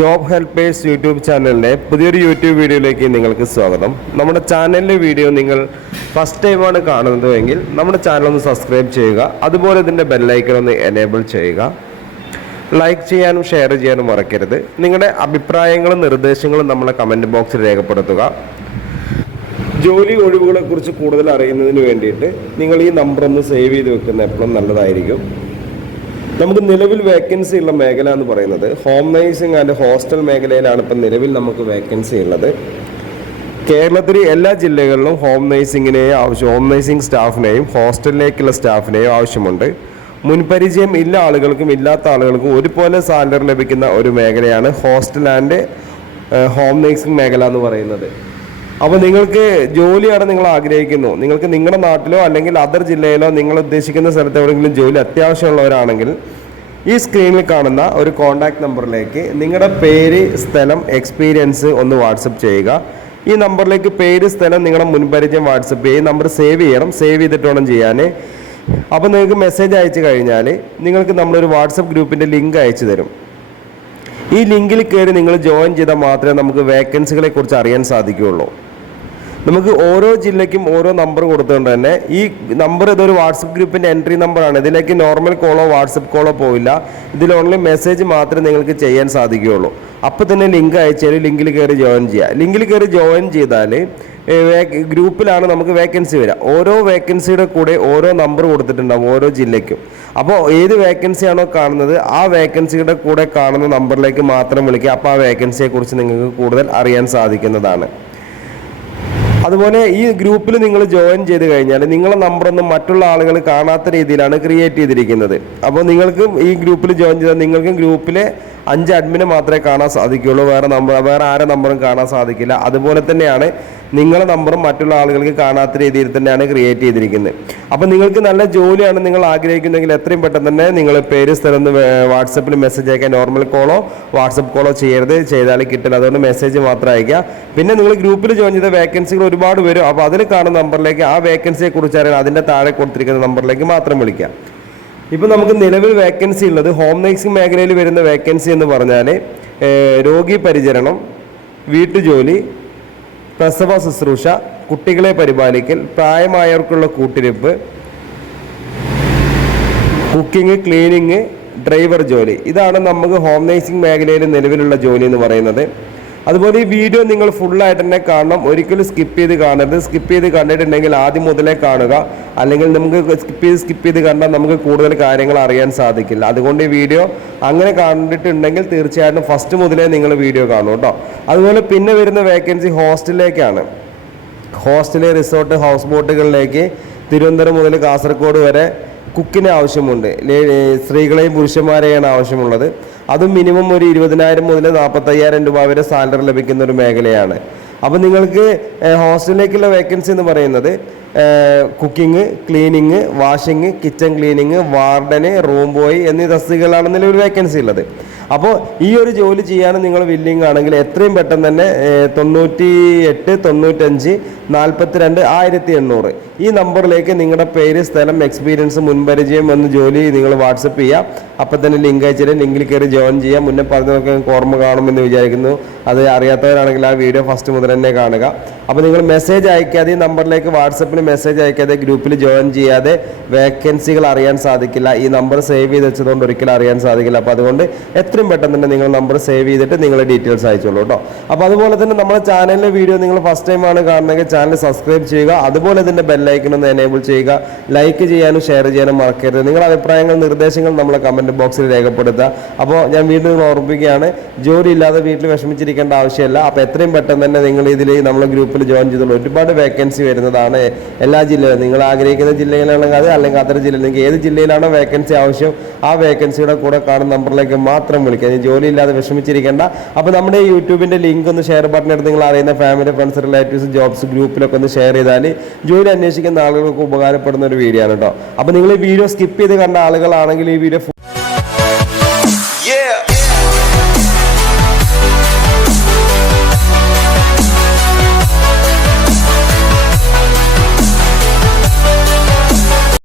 Job helpers YouTube ചാനലിൻ്റെ പുതിയൊരു YouTube വീഡിയോയിലേക്ക് നിങ്ങൾക്ക് സ്വാഗതം. നമ്മുടെ ചാനലിലെ വീഡിയോ നിങ്ങൾ ഫസ്റ്റ് ടൈമാണ് കാണുന്നതെങ്കിൽ നമ്മുടെ ചാനൽ ഒന്ന് സബ്സ്ക്രൈബ് ചെയ്യുക. അതുപോലെ ഇതിൻ്റെ ബെല്ലൈക്കൺ ഒന്ന് എനേബിൾ ചെയ്യുക. ലൈക്ക് ചെയ്യാനും ഷെയർ ചെയ്യാനും മറക്കരുത്. നിങ്ങളുടെ അഭിപ്രായങ്ങളും നിർദ്ദേശങ്ങളും നമ്മളെ കമൻറ്റ് ബോക്സിൽ രേഖപ്പെടുത്തുക. ജോലി ഒഴിവുകളെക്കുറിച്ച് കൂടുതൽ അറിയുന്നതിന് വേണ്ടിയിട്ട് നിങ്ങൾ ഈ നമ്പർ ഒന്ന് സേവ് ചെയ്ത് വെക്കുന്നത് എപ്പോഴും നല്ലതായിരിക്കും. നമുക്ക് നിലവിൽ വേക്കൻസി ഉള്ള മേഖല എന്ന് പറയുന്നത് ഹോം നഴ്സിംഗ് ആൻഡ് ഹോസ്റ്റൽ മേഖലയിലാണ് ഇപ്പം നിലവിൽ നമുക്ക് വേക്കൻസി ഉള്ളത്. കേരളത്തിലെ എല്ലാ ജില്ലകളിലും ഹോം നഴ്സിംഗ് സ്റ്റാഫിനെയും ഹോസ്റ്റലിലേക്കുള്ള സ്റ്റാഫിനെയും ആവശ്യമുണ്ട്. മുൻപരിചയം ഇല്ല ആളുകൾക്കും ഇല്ലാത്ത ആളുകൾക്കും ഒരുപോലെ സാലറി ലഭിക്കുന്ന ഒരു മേഖലയാണ് ഹോസ്റ്റൽ ആൻഡ് ഹോം നഴ്സിംഗ് മേഖല എന്ന് പറയുന്നത്. അപ്പോൾ നിങ്ങൾക്ക് ജോലിയാണ് നിങ്ങൾ ആഗ്രഹിക്കുന്നു, നിങ്ങൾക്ക് നിങ്ങളുടെ നാട്ടിലോ അല്ലെങ്കിൽ അതർ ജില്ലയിലോ നിങ്ങൾ ഉദ്ദേശിക്കുന്ന സ്ഥലത്ത് എവിടെയെങ്കിലും ജോലി അത്യാവശ്യമുള്ളവരാണെങ്കിൽ ഈ സ്ക്രീനിൽ കാണുന്ന ഒരു കോൺടാക്ട് നമ്പറിലേക്ക് നിങ്ങളുടെ പേര്, സ്ഥലം, എക്സ്പീരിയൻസ് ഒന്ന് വാട്സപ്പ് ചെയ്യുക. ഈ നമ്പറിലേക്ക് പേര്, സ്ഥലം, നിങ്ങളുടെ മുൻപരിചയം വാട്സപ്പ് ചെയ്യുക. നമ്പർ സേവ് ചെയ്യണം, സേവ് ചെയ്തിട്ട് വേണം ചെയ്യാൻ. അപ്പോൾ നിങ്ങൾക്ക് മെസ്സേജ് അയച്ചു കഴിഞ്ഞാൽ നിങ്ങൾക്ക് നമ്മളൊരു വാട്സപ്പ് ഗ്രൂപ്പിൻ്റെ ലിങ്ക് അയച്ചു തരും. ഈ ലിങ്കിൽ കയറി നിങ്ങൾ ജോയിൻ ചെയ്താൽ മാത്രമേ നമുക്ക് വേക്കൻസികളെ കുറിച്ച് അറിയാൻ സാധിക്കുകയുള്ളൂ. നമുക്ക് ഓരോ ജില്ലയ്ക്കും ഓരോ നമ്പർ കൊടുത്തുകൊണ്ട് തന്നെ ഈ നമ്പർ ഇതൊരു വാട്സപ്പ് ഗ്രൂപ്പിൻ്റെ എൻട്രി നമ്പറാണ്. ഇതിലേക്ക് നോർമൽ കോളോ വാട്സപ്പ് കോളോ പോയില്ല. ഇതിൽ ഓൺലി മെസ്സേജ് മാത്രമേ നിങ്ങൾക്ക് ചെയ്യാൻ സാധിക്കുകയുള്ളൂ. അപ്പോൾ തന്നെ ലിങ്ക് അയച്ചാൽ ലിങ്കിൽ കയറി ജോയിൻ ചെയ്യുക. ലിങ്കിൽ കയറി ജോയിൻ ചെയ്താൽ ഗ്രൂപ്പിലാണ് നമുക്ക് വേക്കൻസി വരിക. ഓരോ വേക്കൻസിയുടെ കൂടെ ഓരോ നമ്പർ കൊടുത്തിട്ടുണ്ടാവും ഓരോ ജില്ലയ്ക്കും. അപ്പോൾ ഏത് വേക്കൻസിയാണോ കാണുന്നത് ആ വേക്കൻസിയുടെ കൂടെ കാണുന്ന നമ്പറിലേക്ക് മാത്രം വിളിക്കുക. അപ്പോൾ ആ വേക്കൻസിയെക്കുറിച്ച് നിങ്ങൾക്ക് കൂടുതൽ അറിയാൻ സാധിക്കുന്നതാണ്. അതുപോലെ ഈ ഗ്രൂപ്പിൽ നിങ്ങൾ ജോയിൻ ചെയ്ത് കഴിഞ്ഞാൽ നിങ്ങളുടെ നമ്പറൊന്നും മറ്റുള്ള ആളുകൾ കാണാത്ത രീതിയിലാണ് ക്രിയേറ്റ് ചെയ്തിരിക്കുന്നത്. അപ്പോൾ നിങ്ങൾക്കും ഈ ഗ്രൂപ്പിൽ ജോയിൻ ചെയ്താൽ നിങ്ങൾക്കും ഗ്രൂപ്പിലെ 5 അഡ്മിനെ മാത്രമേ കാണാൻ സാധിക്കുകയുള്ളൂ. വേറെ ആരെ നമ്പറും കാണാൻ സാധിക്കില്ല. അതുപോലെ തന്നെയാണ് നിങ്ങളുടെ നമ്പറും മറ്റുള്ള ആളുകൾക്ക് കാണാത്ത രീതിയിൽ തന്നെയാണ് ക്രിയേറ്റ് ചെയ്തിരിക്കുന്നത്. അപ്പോൾ നിങ്ങൾക്ക് നല്ല ജോലിയാണ് നിങ്ങൾ ആഗ്രഹിക്കുന്നതെങ്കിൽ എത്രയും പെട്ടെന്ന് തന്നെ നിങ്ങൾ പേര്, സ്ഥലം വാട്സപ്പിൽ മെസ്സേജ് അയക്കുക. നോർമൽ കോളോ വാട്സപ്പ് കോളോ ചെയ്യരുത്, ചെയ്താൽ കിട്ടില്ല. അതുകൊണ്ട് മെസ്സേജ് മാത്രം അയക്കുക. പിന്നെ നിങ്ങൾ ഗ്രൂപ്പിൽ ജോയിൻ ചെയ്ത വേക്കൻസികൾ ഒരുപാട് വരും. അപ്പോൾ അതിൽ കാണുന്ന നമ്പറിലേക്ക് ആ വേക്കൻസിയെ കുറിച്ച് അറിയാൻ അതിൻ്റെ താഴെ കൊടുത്തിരിക്കുന്ന നമ്പറിലേക്ക് മാത്രം വിളിക്കുക. ഇപ്പോൾ നമുക്ക് നിലവിൽ വേക്കൻസി ഉള്ളത് ഹോം നഴ്സിംഗ് മേഖലയിൽ വരുന്ന വേക്കൻസി എന്ന് പറഞ്ഞാൽ രോഗി പരിചരണം, വീട്ടുജോലി, പ്രസവ ശുശ്രൂഷ, കുട്ടികളെ പരിപാലിക്കൽ, പ്രായമായവർക്കുള്ള കൂട്ടിരിപ്പ്, കുക്കിംഗ്, ക്ലീനിങ്, ഡ്രൈവർ ജോലി. ഇതാണ് നമുക്ക് ഹോം നഴ്സിംഗ് മേഖലയിൽ നിലവിലുള്ള ജോലി എന്ന് പറയുന്നത്. അതുപോലെ ഈ വീഡിയോ നിങ്ങൾ ഫുള്ളായിട്ട് തന്നെ കാണണം. ഒരിക്കലും സ്കിപ്പ് ചെയ്ത് കാണരുത്. സ്കിപ്പ് ചെയ്ത് കണ്ടിട്ടുണ്ടെങ്കിൽ ആദ്യം മുതലേ കാണുക. അല്ലെങ്കിൽ നമുക്ക് സ്കിപ്പ് ചെയ്ത് കണ്ടാൽ നമുക്ക് കൂടുതൽ കാര്യങ്ങൾ അറിയാൻ സാധിക്കില്ല. അതുകൊണ്ട് ഈ വീഡിയോ അങ്ങനെ കണ്ടിട്ടുണ്ടെങ്കിൽ തീർച്ചയായിട്ടും ഫസ്റ്റ് മുതലേ നിങ്ങൾ വീഡിയോ കാണും കേട്ടോ. അതുപോലെ പിന്നെ വരുന്ന വേക്കൻസി ഹോസ്റ്റലിലേക്കാണ്. ഹോസ്റ്റല്, റിസോർട്ട്, ഹൗസ് ബോട്ടുകളിലേക്ക് തിരുവനന്തപുരം മുതൽ കാസർഗോഡ് വരെ കുക്കിന് ആവശ്യമുണ്ട്. സ്ത്രീകളെയും പുരുഷന്മാരെയാണ് ആവശ്യമുള്ളത്. അതും മിനിമം ഒരു 20,000 മുതൽ 45,000 രൂപ വരെ സാലറി ലഭിക്കുന്ന ഒരു മേഖലയാണ്. അപ്പോൾ നിങ്ങൾക്ക് ഹോസ്റ്റലിലേക്കുള്ള വേക്കൻസി എന്ന് പറയുന്നത് cooking, cleaning, washing, kitchen cleaning, warden, room boy എന്നീ തസ്തികകളാണ് നിലവിൽ വേക്കൻസി ഉള്ളത്. അപ്പോൾ ഈ ഒരു ജോലി ചെയ്യാൻ നിങ്ങൾ വില്ലിങ് ആണെങ്കിൽ എത്രയും പെട്ടെന്ന് തന്നെ 98 95 42 1800 ഈ നമ്പറിലേക്ക് നിങ്ങളുടെ പേര്, സ്ഥലം, എക്സ്പീരിയൻസ്, മുൻപരിചയം എന്ന് ജോലി നിങ്ങൾ വാട്സപ്പ് ചെയ്യുക. അപ്പോൾ തന്നെ ലിങ്ക് അയച്ചിട്ട് ലിങ്കിൽ കയറി ജോയിൻ ചെയ്യാം. മുന്നേ പറഞ്ഞതൊക്കെ ഓർമ്മ കാണുമെന്ന് വിചാരിക്കുന്നു. അത് അറിയാത്തവരാണെങ്കിൽ ആ വീഡിയോ ഫസ്റ്റ് മുതൽ തന്നെ കാണുക. അപ്പോൾ നിങ്ങൾ മെസ്സേജ് അയക്കാതെ, ഈ നമ്പറിലേക്ക് വാട്സപ്പിൽ മെസ്സേജ് അയക്കാതെ, ഗ്രൂപ്പിൽ ജോയിൻ ചെയ്യാതെ വേക്കൻസികൾ അറിയാൻ സാധിക്കില്ല. ഈ നമ്പർ സേവ് ചെയ്ത് വെച്ചതുകൊണ്ട് ഒരിക്കലും അറിയാൻ സാധിക്കില്ല. അപ്പോൾ അതുകൊണ്ട് എത്രയും പെട്ടെന്ന് തന്നെ നിങ്ങൾ നമ്പർ സേവ് ചെയ്തിട്ട് നിങ്ങളുടെ ഡീറ്റെയിൽസ് അയച്ചോളൂ കേട്ടോ. അപ്പോൾ അതുപോലെ തന്നെ നമ്മുടെ ചാനലിലെ വീഡിയോ നിങ്ങൾ ഫസ്റ്റ് ടൈമാണ് കാണുന്നതെങ്കിൽ ചാനൽ സബ്സ്ക്രൈബ് ചെയ്യുക. അതുപോലെ ഇതിൻ്റെ ബെല്ലൈക്കൺ ഒന്ന് എനേബിൾ ചെയ്യുക. ലൈക്ക് ചെയ്യാനും ഷെയർ ചെയ്യാനും മറക്കരുത്. നിങ്ങളുടെ അഭിപ്രായങ്ങൾ, നിർദ്ദേശങ്ങൾ നമ്മളെ കമൻറ്റ് ബോക്സിൽ രേഖപ്പെടുത്തുക. അപ്പോൾ ഞാൻ വീണ്ടും ഓർമ്മിപ്പിക്കുകയാണ്, ജോലി ഇല്ലാതെ വീട്ടിൽ വിഷമിച്ചിരിക്കേണ്ട ആവശ്യമില്ല. അപ്പോൾ എത്രയും പെട്ടെന്ന് തന്നെ നിങ്ങൾ ഇതിൽ നമ്മളെ ഗ്രൂപ്പിൽ ജോയിൻ ചെയ്തുള്ളൂ. ഒരുപാട് വേക്കൻസി വരുന്നതാണ് എല്ലാ ജില്ലയിലും. നിങ്ങൾ ആഗ്രഹിക്കുന്ന ജില്ലയിലാണെങ്കിൽ അത്, അല്ലെങ്കിൽ അതർ ജില്ലയിൽ നിങ്ങൾക്ക് ഏത് ജില്ലയിലാണോ വേക്കൻസി ആവശ്യം ആ വേക്കൻസിയുടെ കൂടെ കാണുന്ന നമ്പറിലേക്ക് മാത്രം വിളിക്കുക. ജോലി ഇല്ലാതെ വിഷമിച്ചിരിക്കേണ്ട. അപ്പോൾ നമ്മുടെ യൂട്യൂബിൻ്റെ ലിങ്ക് ഒന്ന് ഷെയർ ബട്ടൺ എടുത്ത് നിങ്ങൾ അറിയുന്ന ഫാമിലി, ഫ്രണ്ട്സ്, റിലേറ്റീവ്സ്, ജോബ്സ് ഗ്രൂപ്പിലൊക്കെ ഒന്ന് ഷെയർ ചെയ്താൽ ജോലി അന്വേഷിക്കുന്ന ആളുകൾക്ക് ഉപകാരപ്പെടുന്ന ഒരു വീഡിയോ ആണ് കേട്ടോ. അപ്പോൾ നിങ്ങൾ ഈ വീഡിയോ സ്കിപ്പ് ചെയ്ത് കണ്ട ആളുകളാണെങ്കിൽ ഈ വീഡിയോ